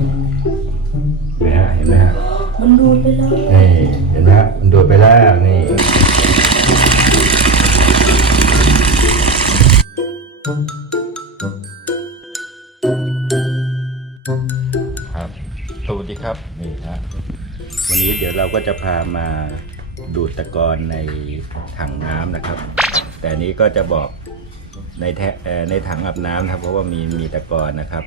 เห็นไหมฮะเห็นไหมฮะมันดูดไปแล้วนี่เห็นไหมฮะมันดูดไปแล้วนี่ครับสวัสดีครับนี่ฮะวันนี้เดี๋ยวเราก็จะพามาดูดตะกอนในถังน้ำนะครับ แต่อันนี้ก็จะบอกในแทเอ่อในถังอาบน้ำนะครับ เพราะว่ามีมีตะกอนนะครับ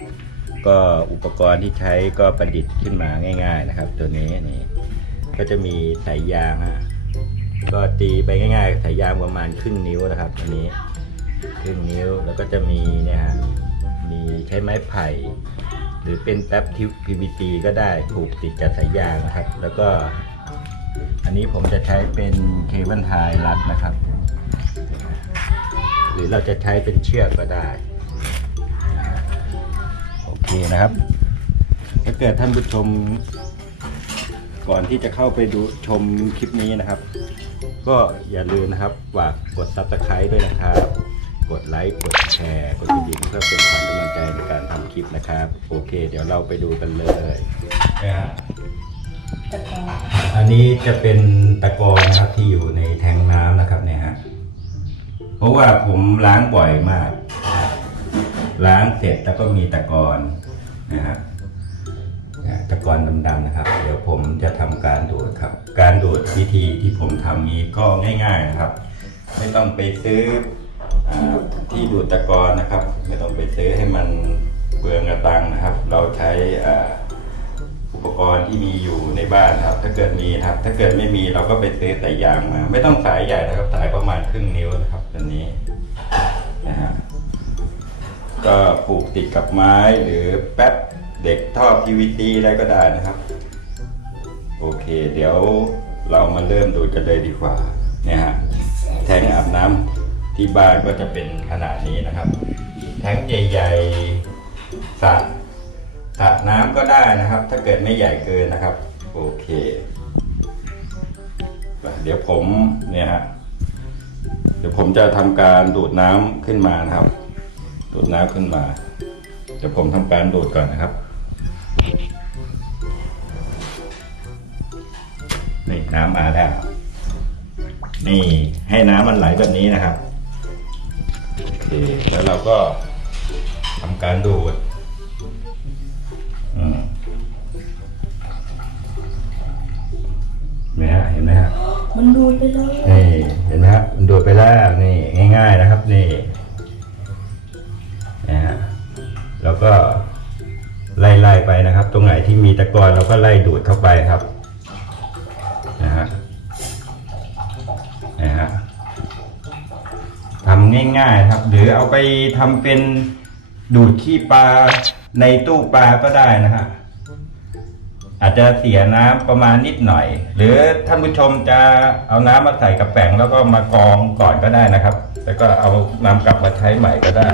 ก็อุปกรณ์ที่ใช้ก็ประดิษฐ์ขึ้นมาง่าย ๆนะครับ ตัวนี้นี่ก็จะมีสายยางฮะก็ตีไปง่ายๆสายยางประมาณครึ่งนิ้วนะครับอันนี้ครึ่งนิ้วแล้วก็จะมีเนี่ยฮะมีใช้ไม้ไผ่ หรือเป็นแป๊บทิว PVC ก็ได้ผูกติดกับสายยางนะครับ แล้วก็อันนี้ผมจะใช้เป็นเคเบิลไทยรัดนะครับ หรือเราจะใช้เป็นเชือกก็ได้ คนะครับ ถ้าเกิดท่านผู้ชม ก่อนที่จะเข้าไปดูชมคลิปนี้นะครับ ก็อย่าลืมนะครับฝากกด subscribe ด้วยนะครับ กดไลค์กดแชร์กดกระดิ่งเพื่อเป็นขวัญกำลังใจในการทำคลิปนะครับ โอเค เดี๋ยวเราไปดูกันเลยนะฮะตะกอนอันนี้จะเป็นตะกอนนะครับที่อยู่ในแทงน้ำนะครับเนี่ยฮะเพราะว่าผมล้างบ่อยมาก ล้างเสร็จแล้วก็มีตะกอน นะฮะตะกอนดำๆนะครับ เดี๋ยวผมจะทำการดูดครับ การดูดวิธีที่ผมทำนี้ก็ง่าย ๆนะครับ ไม่ต้องไปซื้อที่ดูดตะกอนนะครับ ไม่ต้องไปซื้อให้มันเปลืองกระตังนะครับ เราใช้อุปกรณ์ที่มีอยู่ในบ้านครับ ถ้าเกิดมีครับ ถ้าเกิดไม่มีเราก็ไปซื้อสายยางมา ไม่ต้องสายใหญ่นะครับสายประมาณครึ่งนิ้วนะครับตัวนี้ ก็ผูกติดกับไม้หรือแป๊บเด็กท่อ PVC อะไรก็ได้นะครับ โอเค เดี๋ยวเรามาเริ่มดูกันเลยดีกว่า เนี่ยฮะแทงอาบน้ำที่บ้านก็จะเป็นขนาดนี้นะครับ แทงใหญ่ๆสระสระน้ำก็ได้นะครับ ถ้าเกิดไม่ใหญ่เกินนะครับ โอเค เดี๋ยวผมเนี่ยฮะเดี๋ยวผมจะทำการดูดน้ำขึ้นมานะครับ ดูดน้ำขึ้นมาเดี๋ยวผมทำการดูดก่อนนะครับนี่น้ำมาแล้ว นี่ให้น้ำมันไหลแบบนี้นะครับโอเคแล้วเราก็ทำการดูดอืมเห็นไหมฮะเห็นไหมฮะมันดูดไปแล้วนี่เห็นไหมฮะมันดูดไปแล้วนี่ง่าย ๆนะครับ นี่ แล้วก็ไล่ๆไปนะครับ ตรงไหนที่มีตะกอนเราก็ไล่ดูดเข้าไปครับนะฮะนะฮะทำง่ายๆครับ หรือเอาไปทำเป็นดูดขี้ปลาในตู้ปลาก็ได้นะฮะอาจจะเสียน้ำประมาณนิดหน่อย หรือท่านผู้ชมจะเอาน้ำมาใส่กระแป๋งแล้วก็มากองก่อนก็ได้นะครับ แล้วก็เอานำกลับมาใช้ใหม่ก็ได้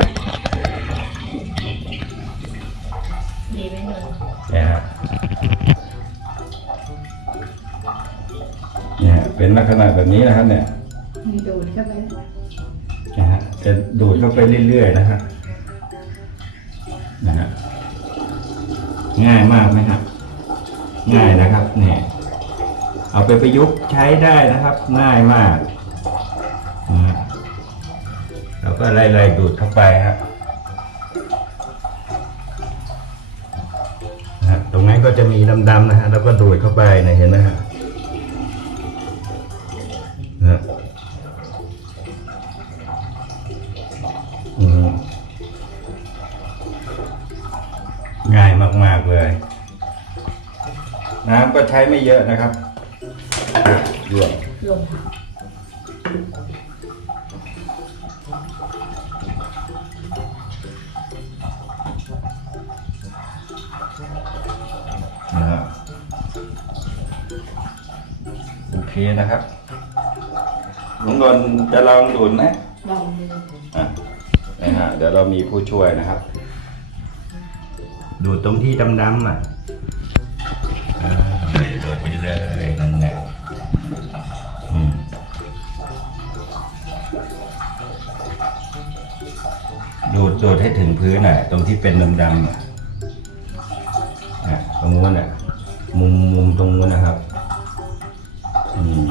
ดีไหมเนยเนี่ยฮะเนี่ยเป็นลักษณะแบบนี้นะครับ เนี่ยมีดูดเข้าไปนะฮะจะดูดเข้าไปเรื่อยๆนะฮะนะฮะง่ายมากไหมครับง่ายนะครับ เนี่ย เอาไปประยุกต์ใช้ได้นะครับ ง่ายมากนะฮะเราก็ไล่ๆดูดเข้าไปครับนะฮะ ตรงนั้นก็จะมีดำๆนะฮะแล้วก็ดูดเข้าไปนะเห็นไหมฮะนะง่ายมากๆเลย น้ำก็ใช้ไม่เยอะนะครับรวมลง นะฮะโอเคนะครับลุงนนท์จะลองดูดไหมลองดูอะนะฮะเดี๋ยวเรามีผู้ช่วยนะครับ ดูดตรงที่ดำๆอะอ่าดูดไปเลยนั่นแหละอืมดูดดูดให้ถึงพื้นอะตรงที่เป็นดำๆอะอะ รงนู้นน่ะมุมมุมตรงนู้นนะครับ อืม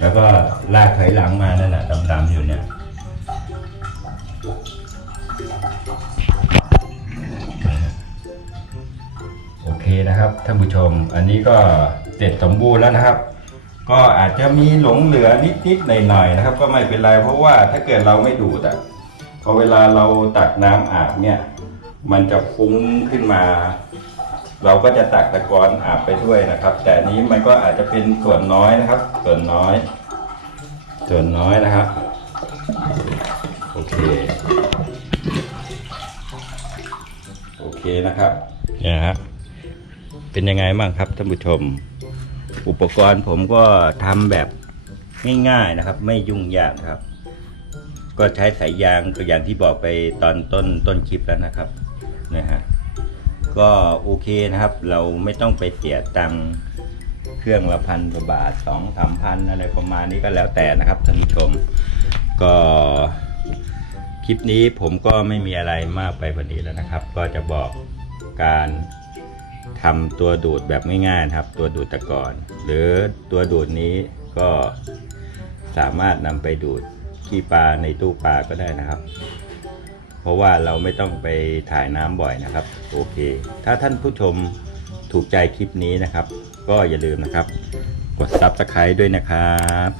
แล้วก็ลากถหลังมานั่นน่ะดำๆอยู่เนี่ยโอเคนะครับท่านผู้ชม อันนี้ก็เสร็จสมบูรณ์แล้วนะครับ ก็อาจจะมีหลงเหลือนิดๆหน่อยๆนะครับ ก็ไม่เป็นไรเพราะว่าถ้าเกิดเราไม่ดูดอะพอเวลาเราตักน้ำอาบเนี่ย มันจะฟุ้งขึ้นมา เราก็จะตักตะกอนอาบไปด้วยนะครับ แต่นี้มันก็อาจจะเป็นส่วนน้อยนะครับ ส่วนน้อย ส่วนน้อยนะครับ โอเค โอเคนะครับเนี่ยนะครับเป็นยังไงบ้างครับท่านผู้ชม อุปกรณ์ผมก็ทำแบบง่ายๆนะครับ ไม่ยุ่งยากครับ ก็ใช้สายยางก็อย่างที่บอกไปตอนต้นต้นคลิปแล้วนะครับนะฮะ ก็โอเคนะครับ เราไม่ต้องไปเสียตังค์เครื่องละพันกว่าบาทสองสามพันอะไรประมาณนี้ก็แล้วแต่นะครับท่านผู้ชมก็คลิปนี้ผมก็ไม่มีอะไรมากไปกว่านี้แล้วนะครับ ก็จะบอกการทำตัวดูดแบบง่ายๆนะครับ ตัวดูดตะกอนหรือตัวดูดนี้ก็สามารถนำไปดูดขี้ปลาในตู้ปลาก็ได้นะครับ ราะว่าเราไม่ต้องไปถ่ายน้ำบ่อยนะครับ โอเค ถ้าท่านผู้ชมถูกใจคลิปนี้นะครับ ก็อย่าลืมนะครับ กด Subscribe ด้วยนะครับ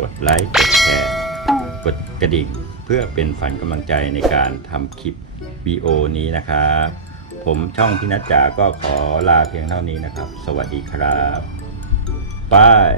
กดไลค์กดแชร์กดกระดิ่ง เพื่อเป็นฝันกำลังใจในการทำคลิปวิดีโอนี้นะครับ ผมช่องพินัจจาก็ขอลาเพียงเท่านี้นะครับ สวัสดีครับบาย